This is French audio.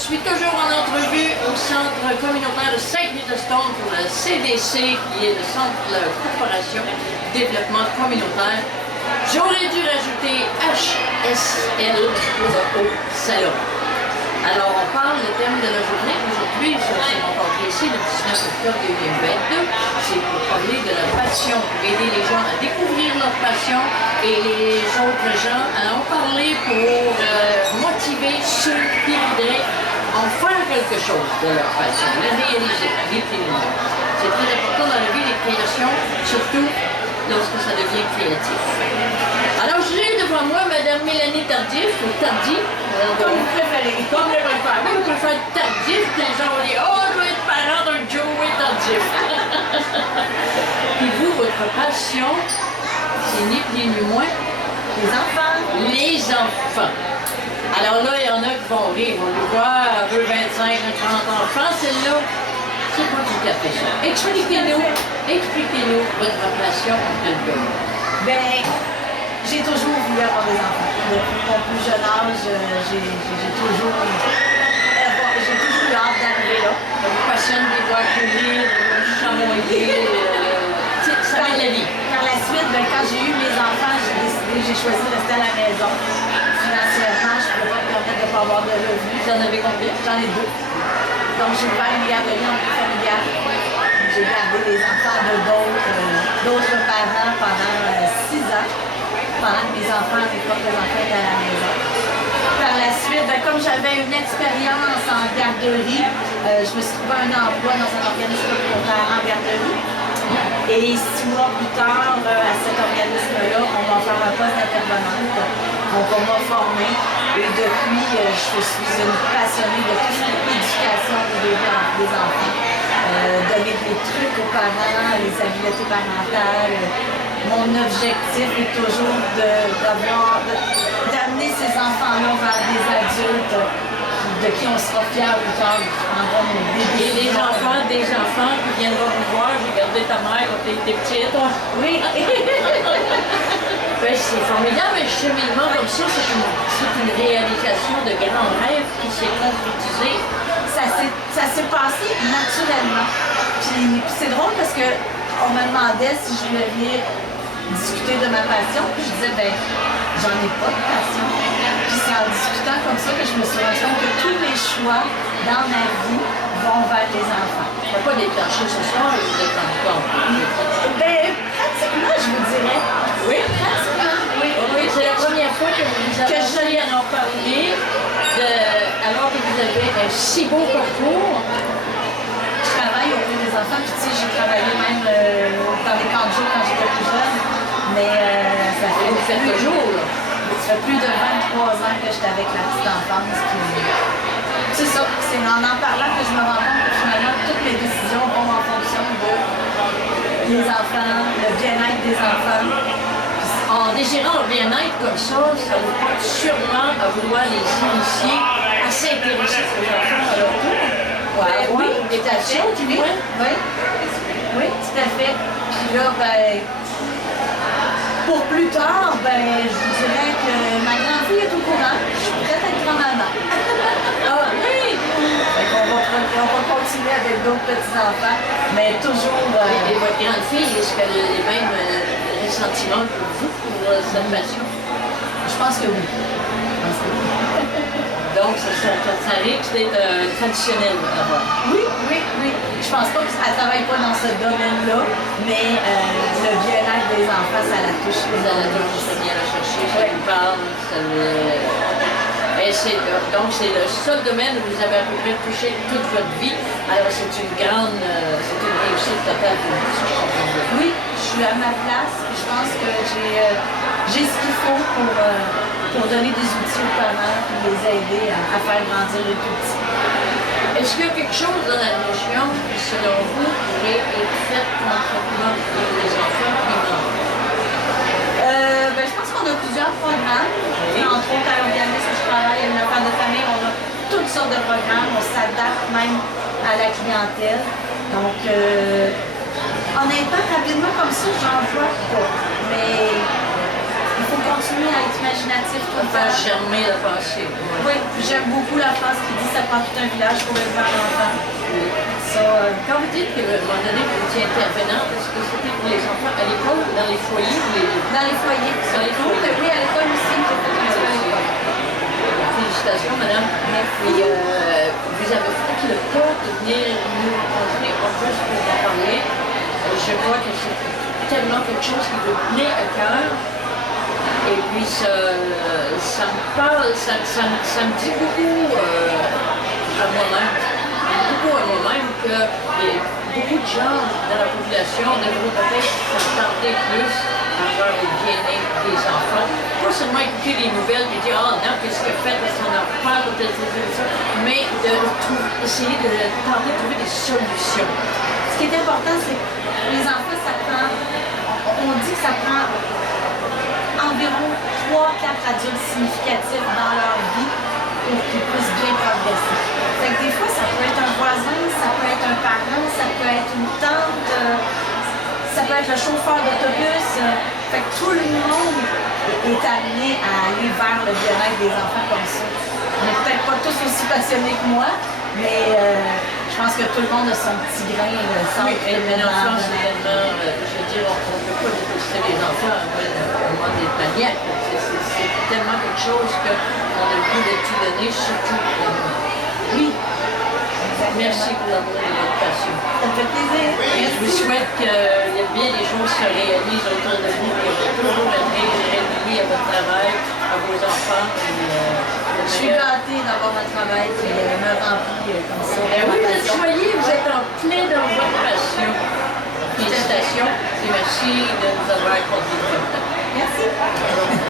suis toujours en entrevue au centre communautaire de Saint-Louis-de-Stone pour le CDC, qui est le centre de la Corporation de développement communautaire. J'aurais dû rajouter HSL pour le Haut-Salon. Alors, on parle le thème de la journée. Aujourd'hui, je suis rencontré ici le 19 octobre 2022. C'est pour parler de la passion, pour aider les gens à découvrir leur passion et les autres gens à en parler pour motiver ceux qui voudraient en faire quelque chose de leur passion, la réaliser, les plus loin. C'est très important dans la vie des créations, surtout lorsque ça devient créatif. Alors, j'ai devant moi Mme Mélanie Tardif, ou Tardy, comme vous préférez. Comme je préfère. Moi, je préfère Tardif, les gens vont dire « Oh, je dois être parent d'un Joey Tardif. » Puis vous, votre passion, c'est ni plus ni moins les enfants. Les enfants. Alors là, il y en a qui vont rire, on le voit, elle veut 25, 30 enfants, celle-là. C'est pas tout à fait ça. Expliquez-nous votre passion de l'homme. Ben, j'ai toujours voulu avoir des enfants. Depuis mon plus jeune âge, j'ai toujours eu hâte d'arriver là. Ça vous passionne de les voir courir, de chamoyer, ça va de la vie. Par la suite, ben, quand j'ai eu mes enfants, j'ai choisi de rester à la maison. Financièrement, je ne pouvais pas me permettre de ne pas avoir de revenus. Vous en avez combien? J'en ai 2. Donc, j'ai ouvert une garderie en plus familiale. J'ai gardé les enfants de d'autres parents pendant 6 ans, pendant que mes enfants, mes propres enfants étaient à la maison. Par la suite, ben, comme j'avais une expérience en garderie, je me suis trouvé un emploi dans un organisme communautaire en garderie. Et 6 mois plus tard, à cet organisme-là, on m'a offert un poste d'intervenante. Donc, on m'a formée. Et depuis, je suis une passionnée de tout ce qui est éducation des enfants. Donner des trucs aux parents, les habiletés parentales. Mon objectif est toujours d'amener ces enfants-là vers des adultes de qui on sera fiers plus tard. Et des enfants qui viendront nous voir, j'ai gardé ta mère quand tu étais petite. Oui. Ben, c'est formidable, un cheminement comme ça, c'est une réalisation de grands rêves qui s'est concrétisé. Ça s'est passé naturellement. Puis c'est drôle parce que on me demandait si je voulais venir discuter de ma passion, puis je disais, ben, j'en ai pas de passion. Puis c'est en discutant comme ça que je me suis rendu compte que tous mes choix dans ma vie vont vers les enfants. Tu n'as pas déclenché ce soir, vous êtes encore. Ben, pratiquement, je vous dirais. Oui? Pratiquement, oui. Oui, c'est la première fois que vous nous avez à en parler, alors que vous avez un si beau parcours. Je travaille auprès des enfants, puis tu sais, j'ai travaillé même dans les camps de jour quand j'étais plus jeune. Mais ça fait... Vous faites toujours, là. Ça fait plus de 23 ans que j'étais avec la petite enfance. C'est ça, c'est en parlant que je me rends compte que finalement, toutes mes décisions vont en fonction des enfants, le bien-être des enfants. En désirant leur bien-être comme ça vous porte sûrement à vouloir les initier à s'intéresser aux enfants à leur tour. Ben, oui, des passions, du moins. Oui, tout à fait. Puis là, ben, pour plus tard, ben, je vous dirais que ma grande-fille est au courant. Je suis prête à être grand-maman. Ah oui! On va continuer avec d'autres petits-enfants, mais toujours... Et votre grande-fille, est-ce qu'elle a les mêmes ressentiments que vous pour cette passion? Je pense que oui. Donc, ça risque d'être traditionnel d'abord. Oui. Je pense pas qu'elle travaille pas dans ce domaine-là, mais le bien-être des enfants, ça la touche. Ça la touche, ça vient la chercher, ça lui parle, ça le... Donc, c'est le seul domaine où vous avez à peu près touché toute votre vie. Alors, c'est une réussite totale pour vous, si je comprends bien. Oui, je suis à ma place. Je pense que j'ai ce qu'il faut pour donner des outils aux parents et les aider à faire grandir les tout petits. Est-ce qu'il y a quelque chose dans la région qui, selon vous, pourrait être fait concrètement pour les enfants qui manquent? Ben, je pense qu'on a plusieurs programmes. Entre autres, à l'organisme où je travaille, à l'affaire de famille, on a toutes sortes de programmes. On s'adapte même à la clientèle. Donc, honnêtement, rapidement comme ça, j'en vois pas. Mais il faut continuer à être imaginatif significatif tout le Faire temps. germer la pensée. Oui, j'aime beaucoup la phrase qui dit ça prend tout un village pour élever un enfant. Quand vous dites qu'à un moment donné, vous étiez intervenant, est-ce que c'était pour les enfants à l'école ou dans les foyers ou les deux? Dans les foyers. Dans les foyers. Oui, à l'école aussi, j'ai fait un petit peu à l'école. Félicitations, madame. Merci. Et vous avez franchi le pas de venir nous rencontrer en plus pour en parler. Je vois que c'est tellement quelque chose qui vous tenait à cœur. Et puis ça me parle, ça me dit beaucoup à moi-même. Beaucoup à moi-même que beaucoup de gens dans la population devraient peut-être s'attarder plus à voir le bien-être des enfants. Pas seulement écouter les nouvelles et dire « Ah non, qu'est-ce que fait son enfant ?» mais essayer de tenter de trouver des solutions. Ce qui est important, c'est que les enfants, ça prend, on dit que ça prend environ 3-4 adultes significatifs dans leur vie pour qu'ils puissent bien progresser. Fait que des fois, ça peut être un voisin, ça peut être un parent, ça peut être une tante, ça peut être le chauffeur d'autobus. Fait que tout le monde est amené à aller vers le bien-être des enfants comme ça. On n'est peut-être pas tous aussi passionnés que moi, mais je pense que tout le monde a son petit grain de sang. Oui, mais l'enfant, c'est tellement, je veux dire, on ne peut pas déposer les enfants au moment des maniaques. C'est tellement quelque chose qu'on a le goût de tout donner, surtout. Oui. Merci pour l'amour et l'éducation. Ça me fait plaisir. Et je vous souhaite que bien des choses se réalisent autour de vous, que vous toujours être réunis à votre travail, à vos enfants. Je suis gâtée d'avoir un travail qui me remplit comme ça. Oui, vous êtes choyés, vous êtes en plein dans votre passion. Félicitations et merci de nous avoir accordé le temps. Merci.